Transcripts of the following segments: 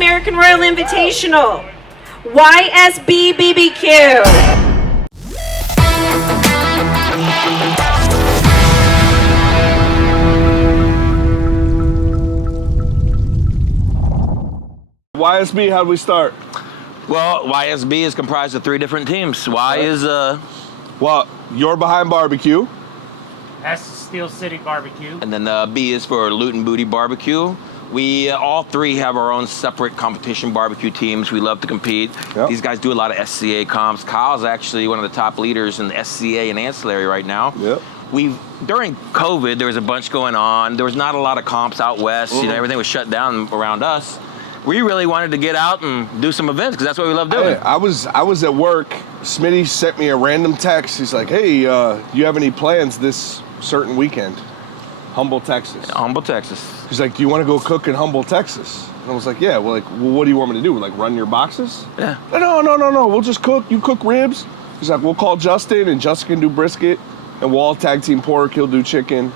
American Royal Invitational. YSB BBQ. YSB, how'd we start? Well, YSB is comprised of 3 different teams. Y is Well, Your Behind BBQ. S is Steel City BBQ. and then B is for Loot and Booty BBQ. We all 3 have our own separate competition barbecue teams. We love to compete. Yep. These guys do a lot of SCA comps. Kyle's actually one of the top leaders in the SCA and ancillary right now. Yep. During COVID, there was a bunch going on. There was not a lot of comps out west. You know, everything was shut down around us. We really wanted to get out and do some events because that's what we love doing. Hey, I was at work. Smitty sent me a random text. He's like, "Hey, you have any plans this certain weekend? Humble, Texas." Humble, Texas. He's like, "Do you want to go cook in Humble, Texas?" And I was like, "Yeah." Well, what do you want me to do? Like, run your boxes? Yeah. No. We'll just cook. You cook ribs. He's like, "We'll call Justin, and Justin can do brisket, and we'll all tag team pork. He'll do chicken."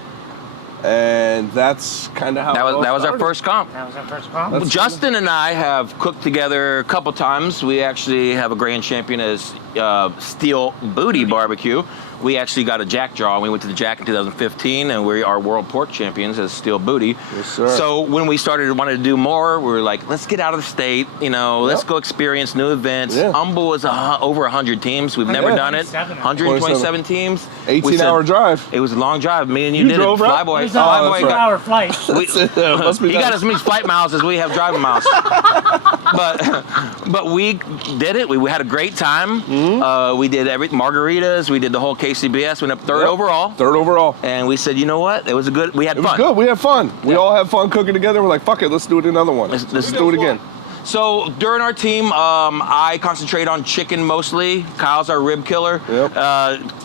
And that's kind of how That was our first comp. That was our first comp. Justin and I have cooked together a couple times. We actually have a grand champion as Steel Booty BBQ. We actually got a Jack draw. We went to the Jack in 2015, and we are world pork champions as Steel Booty. Yes, sir. So when we wanted to do more, we were like, let's get out of the state. You know, let's go experience new events. Yeah. Humble is over 100 teams. We've never done it. 127 teams. 18-hour drive. It was a long drive. Me and you did drove, it. right? Flyboy. It was a 2-hour flight. Must be He got as many flight miles as we have driving miles. but we did it. We had a great time. We did margaritas. We did the whole KCBS. Went up third overall. Third overall. And we said, you know what? We had It was fun. good. We had fun. We Yeah. all had fun cooking together. We're like, fuck it, let's do it another one. Let's do it again. So during our team, I concentrate on chicken mostly. Kyle's our rib killer. Yep.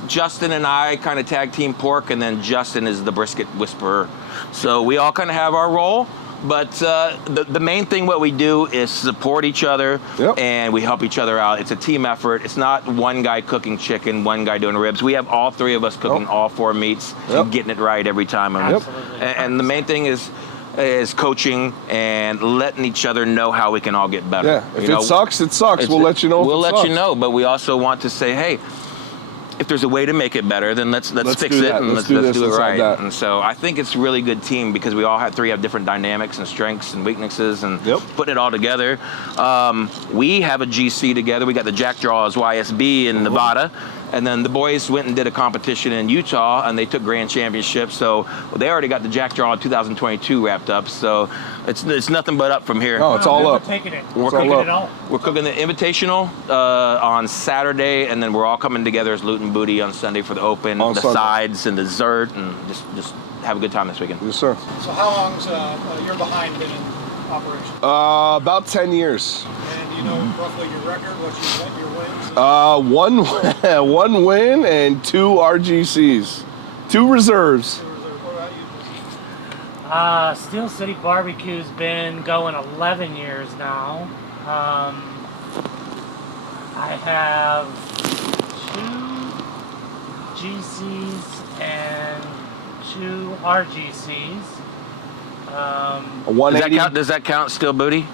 Justin and I kind of tag team pork, and then Justin is the brisket whisperer. So we all kind of have our role. But the main thing what we do is support each other, and we help each other out. It's a team effort. It's not one guy cooking chicken, one guy doing ribs. We have all 3 of us cooking all 4 meats and getting it right every time. And the main thing is coaching and letting each other know how we can all get better. Yeah, if it sucks, it sucks. We'll let you know. We'll let you know, but we also want to say, hey, if there's a way to make it better, then let's fix it and let's do it right. And so I think it's a really good team because we all have 3 have different dynamics and strengths and weaknesses, and putting it all together. We have a GC together. We got the Jack Draw as YSB in Nevada. And then the boys went and did a competition in Utah, and they took grand championships. So they already got the Jack Draw in 2022 wrapped up. So it's nothing but up from here. No, it's all up. We're taking it. We're taking it all. We're cooking the Invitational on Saturday, and then we're all coming together as Loot and Booty on Sunday for the open, the sides, and the dessert, and just have a good time this weekend. Yes, sir. So how long's Your Behind been in operation? About 10 years. And you know roughly your record, what your wins? One win and 2 RGCs. 2 reserves. What about you? Steel City BBQ's been going 11 years now. I have 2 GCs and 2 RGCs. A 180. Does that count Steel Booty?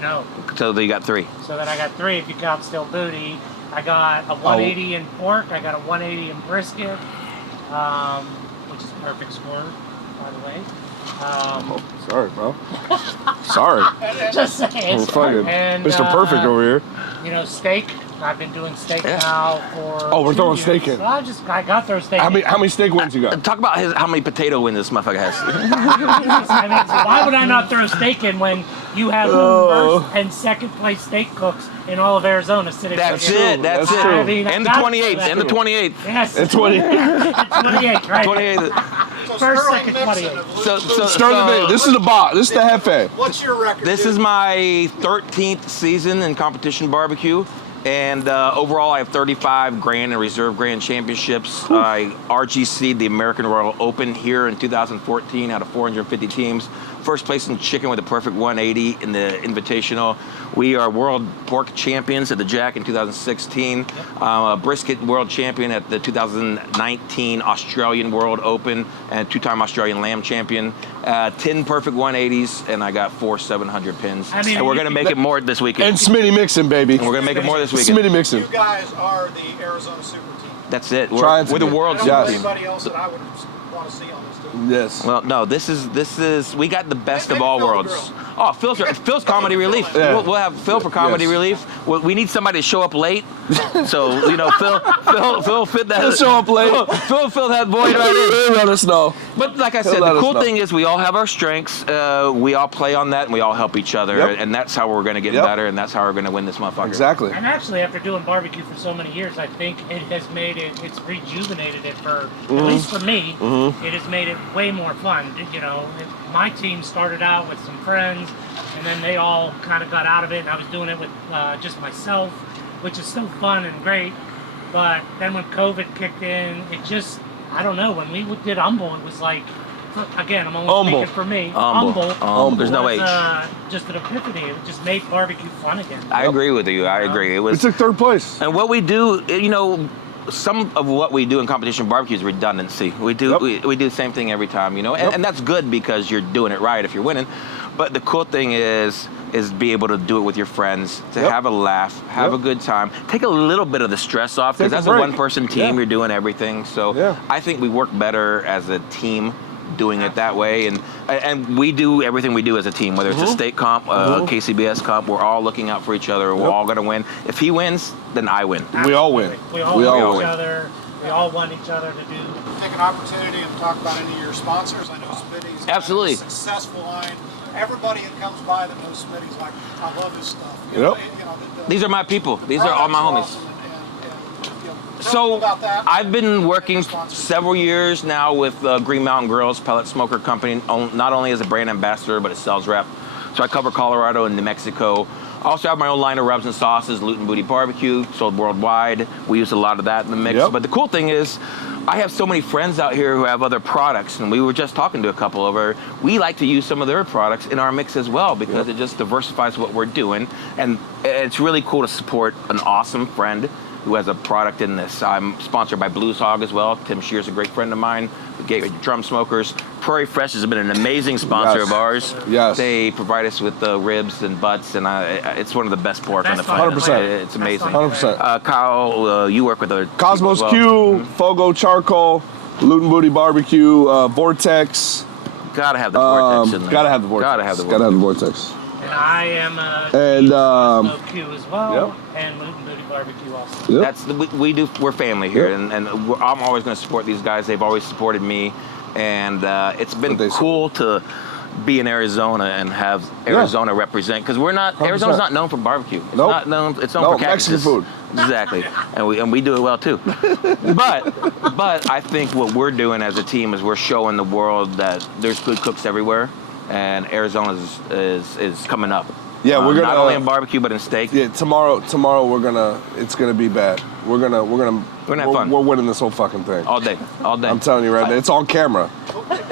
No. So you got 3. So then I got 3 if you count Steel Booty. I got a 180 in pork. I got a 180 in brisket, which is a perfect score, by the way. Sorry, bro. Sorry. Just saying. And, Mr. Perfect over here. You know, steak. I've been doing steak now for. Oh, we're 2 throwing years. steak in. So I got throw steak. How many steak wins you got? Talk about how many potato wins this motherfucker has. I mean, so why would I not throw steak in when you have the first and second place steak cooks in all of Arizona sitting right That's here? it. That's it. I mean, And the 28th. And the 28th. Yes. And 20. 28, right? 28th. So First, Sterling second, Nixon 28. of Start the day. This is the bot. This is the Hefe. What's your record? This is my 13th season in competition barbecue. And overall, I have 35 grand and reserve grand championships. I RGC'd the American Royal Open here in 2014 out of 450 teams. First place in chicken with a perfect 180 in the Invitational. We are world pork champions at the Jack in 2016. Brisket world champion at the 2019 Australian World Open and 2-time Australian lamb champion. 10 perfect 180s, and I got 4 700 pins. I mean, and we're going to make it more this weekend. And Smitty mixing, baby. And we're going to make it more this weekend. Smitty mixing. You guys are the Arizona super team. That's it. Trying to We're the be. world I super don't know team. anybody else that I would want to see on this team. Yes. Well, no, this is we got the best Maybe of all Phil worlds. Grill. Oh, Phil's comedy relief. Yeah. We'll have Phil for comedy Yes. relief. We need somebody to show up late. So, you know, Phil fit that. He'll show up late. Phil that void right in. Let us know. But like I said, He'll let the us cool know. thing is we all have our strengths. We all play on that, and we all help each other. Yep. And that's how we're going to get Yep. better, and that's how we're going to win this motherfucker. Exactly. And actually, after doing barbecue for so many years, I think it has made it's rejuvenated it for, at least for me, it has made it way more fun. You know, my team started out with some friends, and then they all kind of got out of it, and I was doing it with just myself, which is still fun and great. But then when COVID kicked in, it just, I don't know, when we did Humble, it was like, again, I'm only speaking for me, Humble. There's no was, H. just an epiphany. It just made barbecue fun again. I agree with you. I agree. It We was. took third place. And what we do, you know, some of what we do in competition barbecue is redundancy. We do we do the same thing every time, you know, and that's good because you're doing it right if you're winning. But the cool thing is be able to do it with your friends, to have a laugh, have a good time, take a little bit of the stress off, because Take a as a break. one-person team, you're doing everything. So I think we work better as a team doing it that way, and we do everything we do as a team, whether it's a state comp, KCBS comp, we're all looking out for each other. We're all going to win. If he wins, then I win. We all win. We all We all want win. each other. We all want each other to do. Take an opportunity and talk about any of your sponsors. I know Smitty's Absolutely. a successful line. Everybody that comes by that knows Smitty's like, I love his stuff. Yep. These are my people. These are all my homies. Awesome. And, So about that. I've been working several years now with Green Mountain Grills Pellet Smoker Company, not only as a brand ambassador, but a sales rep. So I cover Colorado and New Mexico. I also have my own line of rubs and sauces, Loot and Booty Barbecue, sold worldwide. We use a lot of that in the mix. Yep. But the cool thing is, I have so many friends out here who have other products, and we were just talking to a couple over. We like to use some of their products in our mix as well, because it just diversifies what we're doing. And it's really cool to support an awesome friend who has a product in this. I'm sponsored by Blues Hog as well. Tim Shear's a great friend of mine. Gateway Drum Smokers. Prairie Fresh has been an amazing sponsor of ours. Yes. They provide us with ribs and butts, and it's one of the best pork on the planet. 100%. It's amazing. 100%. Kyle, you work with a Cosmos well. Q, Fogo Charcoal, Loot and Booty Barbecue, Vortex. Gotta have the vortex in there. Gotta have the Vortex. Gotta have the vortex. Gotta have the Vortex. And I am And, Cosmo Q as well, yep. and Loot and Booty Barbecue also. Yep. That's we're family here, Yep. and I'm always going to support these guys. They've always supported me, and it's been But they cool to be in Arizona and have Arizona represent, because we're not 100%. Arizona's not known for barbecue. It's Nope. not known. It's known No, for cactuses. Mexican food. Exactly, and we do it well too. But I think what we're doing as a team is we're showing the world that there's good cooks everywhere, and Arizona is coming up. Yeah, we're gonna not only in barbecue but in steak. Yeah, tomorrow it's gonna be bad. We're gonna have fun. We're winning this whole fucking thing. All day. I'm telling you right now, it's on camera.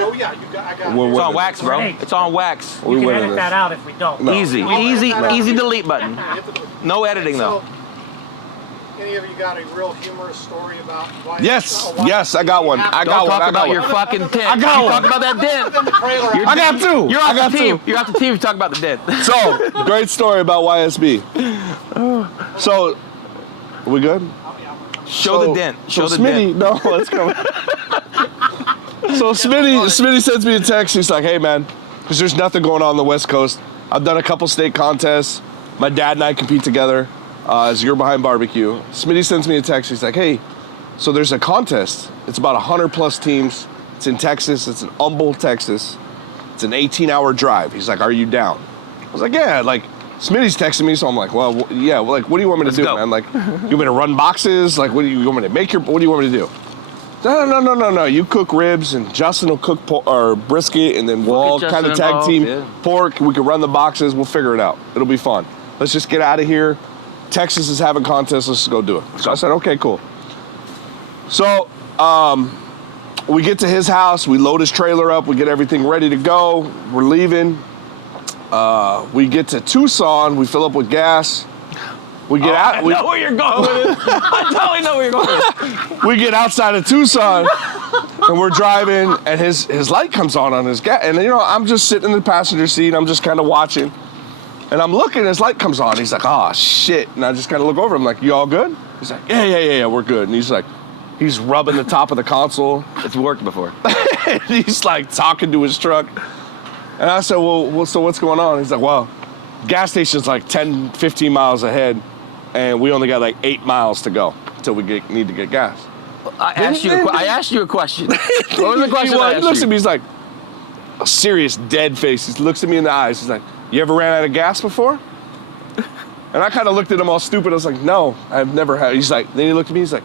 Oh yeah, I got We're it. It's winning on wax, bro. Great. It's on wax. We You can winning edit this. that out if we don't. No. Easy, I'll easy, edit that out. easy delete button. No editing though. Any of you got a real humorous story about why? Yes, yes, I got one. I Don't got one. talk I got about one. your fucking tent. I got you one. talk about that dent. In the trailer. I got two. You're I off got the team. two. You're off the team. You talk about the dent. So, great story about YSB. So, we good? Show the dent. Show so the Smitty, dent. no, let's go. So Smitty sends me a text. He's like, "Hey man, because there's nothing going on the West Coast. I've done a couple state contests. My dad and I compete together as Your Behind BBQ." Smitty sends me a text. He's like, "Hey, so there's a contest. It's about 100 plus teams. It's in Texas. It's in Humble, Texas. It's an 18-hour drive." He's like, "Are you down?" I was like, "Yeah." Like, Smitty's texting me, so I'm like, "Well, yeah. Well, like, what do you want me to do, go. man? Like, you want me to run boxes? Like, what do you want me to make your? What do you want me to do?" No. You cook ribs, and Justin will cook brisket, and then we'll all get kind of Justin tag involved, team yeah. pork. We can run the boxes. We'll figure it out. It'll be fun. Let's just get out of here. Texas is having contests. Let's just go do it. So I said, okay, cool. So we get to his house. We load his trailer up. We get everything ready to go. We're leaving. We get to Tucson. We fill up with gas. We get out. I know where you're going with it. I totally know where you're going with it. We get outside of Tucson. and we're driving, and his light comes on his gas, and you know, I'm just sitting in the passenger seat, I'm just kind of watching, and I'm looking, his light comes on. He's like, oh shit, and I just kind of look over. I'm like, you all good? He's like, yeah, we're good. And he's like, he's rubbing the top of the console. It's worked before. And he's like talking to his truck, and I said, well, so what's going on? He's like, well, gas station's like 10, 15 miles ahead, and we only got like 8 miles to go until we need to get gas. I asked you a question. What was the question? He looks at me, he's like, a serious dead face. He looks at me in the eyes. He's like, you ever ran out of gas before? And I kind of looked at him all stupid. I was like, no, I've never had. He's like, then he looked at me, he's like,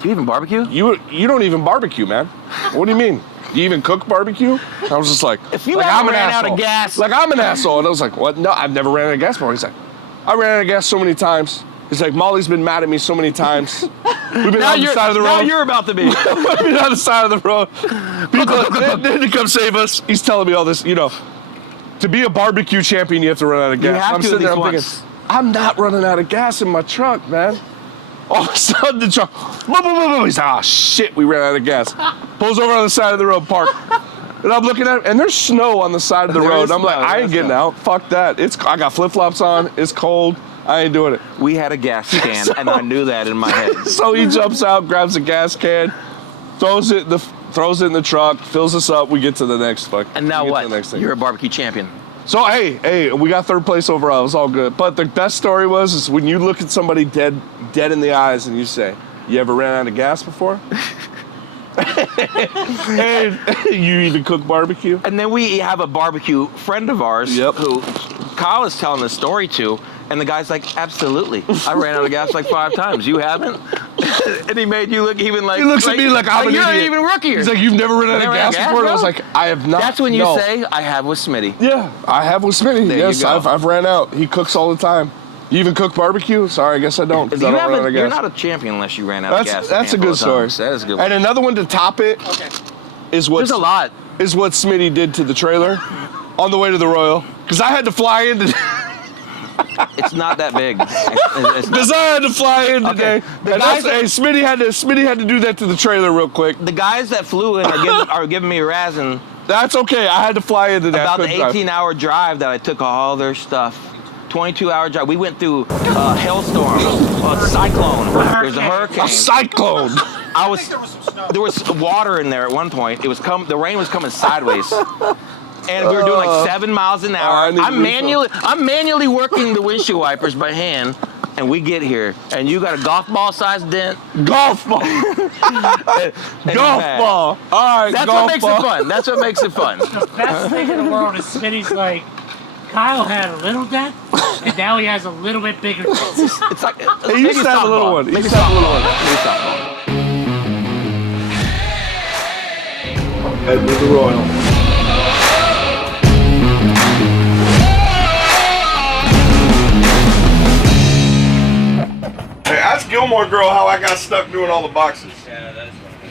do you even barbecue? You don't even barbecue, man. What do you mean? You even cook barbecue? I was just like, if you like I'm an ran asshole. Out of gas. Like I'm an asshole. And I was like, what? No, I've never ran out of gas before. He's like, I ran out of gas so many times. He's like, Molly's been mad at me so many times. We've been on the side of the road. Now you're about to be. We've been on the side of the road. People didn't come save us. He's telling me all this, you know. To be a barbecue champion, you have to run out of gas. You have I'm to sitting there, I'm once. thinking, I'm not running out of gas in my truck, man. All of a sudden, the truck, boom, boom, boom, boom. He's like, oh shit, we ran out of gas. Pulls over on the side of the road, park. And I'm looking at it, and there's snow on the side of the road. I'm like, I ain't getting out. Fuck that. I got flip-flops on. It's cold. I ain't doing it. We had a gas can, and I knew that in my head. So he jumps out, grabs a gas can, throws it in the truck, fills us up. We get to the next fuck. And now what? You're a barbecue champion. So hey, we got third place overall. It was all good. But the best story is when you look at somebody dead in the eyes and you say, "You ever ran out of gas before?" And you even cook barbecue. And then we have a barbecue friend of ours who Kyle is telling the story to, and the guy's like, "Absolutely, I ran out of gas like 5 times. You haven't?" And he made you look even like. He looks at me like I'm an you're idiot. Even rookier. He's like, "You've never run out of gas before?" And I was like, "I have not." That's when you say, "I have with Smitty." Yeah, I have with Smitty. There yes, you go. I've ran out. He cooks all the time. You even cook barbecue? Sorry, I guess I don't. You're not a champion unless you ran out of gas. That's a good story. That is a good one. And another one to top it is what. There's a lot. Is what Smitty did to the trailer on the way to the Royal. Because I had to fly in today. It's not that big. Because I had to fly in today. Smitty had to do that to the trailer real quick. The guys that flew in are giving me a razzing. That's okay. I had to fly into that. About the 18-hour drive that I took all their stuff. 22-hour drive. We went through a hailstorm, a cyclone. There's a hurricane. A cyclone. There was water in there at one point. The rain was coming sideways. And we were doing like 7 miles an hour. I'm manually working the windshield wipers by hand, and we get here, and you got a golf ball sized dent. Golf ball. Golf ball. All right. That's what makes it fun. That's what makes it fun. The best thing in the world is Smitty's like, Kyle had a little dent, and now he has a little bit bigger dent. It's like he used to have a little one. He used to have a little one. Head with the Royal. Hey, ask Gilmore Girl how I got stuck doing all the boxes. Yeah, that's right.